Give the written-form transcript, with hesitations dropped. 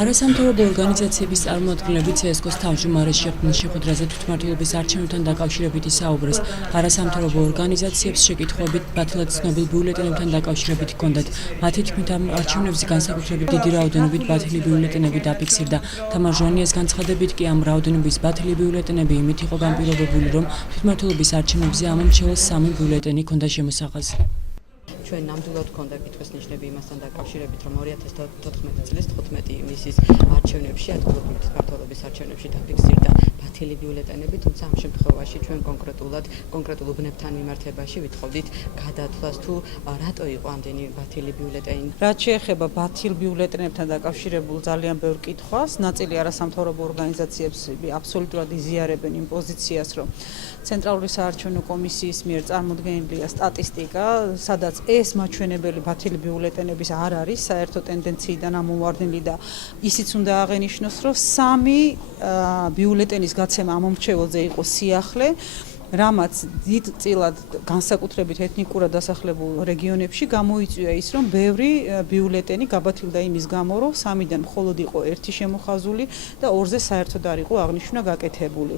არასამთავრობო ორგანიზაციების წარმომადგენლები CSKO-ს თავმჯდომარეს შეხვედრაზე თვითმმართველობის არჩევნებთან დაკავშირებით ისაუბრეს. არასამთავრობო ორგანიზაციებს შეკითხვებით ბათილად ცნობილ ბიულეტენებთან დაკავშირებით ჰქონდათ. მათი თქმით, ამ არჩევნებზე განსაკუთრებით დიდი რაოდენობით ბათილი ბიულეტენები დაფიქსირდა. თამარ ჟვანიას განცხადებით კი ამ რაოდენობის ბათილი ბიულეტენები იმით იყო განპირობებული, რომ თვითმმართველობის არჩევნებზე ამომრჩეველს 3 ბიულეტენი ჰქონდა შემოსახაზი. ჩვენ ნამდვილად გქონდა კითხვის ნიშნები იმასთან დაკავშირებით, რომ 2014 წლის 15 ივნისის არჩევნებში, ადგილობრივი თვითმმართველობის არჩევნებში დაფიქსირდა ბათილი ბიულეტენები, თუმცა ამ შემთხვევაში ჩვენ კონკრეტულ უბნებთან მიმართებაში ვითხოვდით გადათვლას თუ რატო იყო ამდენი ბათილი ბიულეტენი. რაც შეეხება ბათილ ბიულეტენებთან დაკავშირებულ ძალიან ბევრ კითხვას, ნაწილი არასამთავრობო ორგანიზაციებს აბსოლუტურად იზიარებენ იმ პოზიციას, რომ ცენტრალური საარჩევნო კომისიის მიერ წარმოდგენილია სტატისტიკა, სადაც ეს მაჩვენებელი ბათილი ბიულეტენების არ არის საერთო ტენდენციიდან ამომვარდნილი და ისიც უნდა აღენიშნოს, რომ 3 ბიულეტენის გაცემა ამომრჩეველზე იყო სიახლე, რამაც დიდწილად განსაკუთრებით ეთნიკურად დასახლებულ რეგიონებში გამოიწვია ის, რომ ბევრი ბიულეტენი გაბათილდა იმის გამო, რომ 3-დან მხოლოდ იყო 1 შემოხაზული და 2-ზე საერთოდ არ იყო აღნიშვნა გაკეთებული.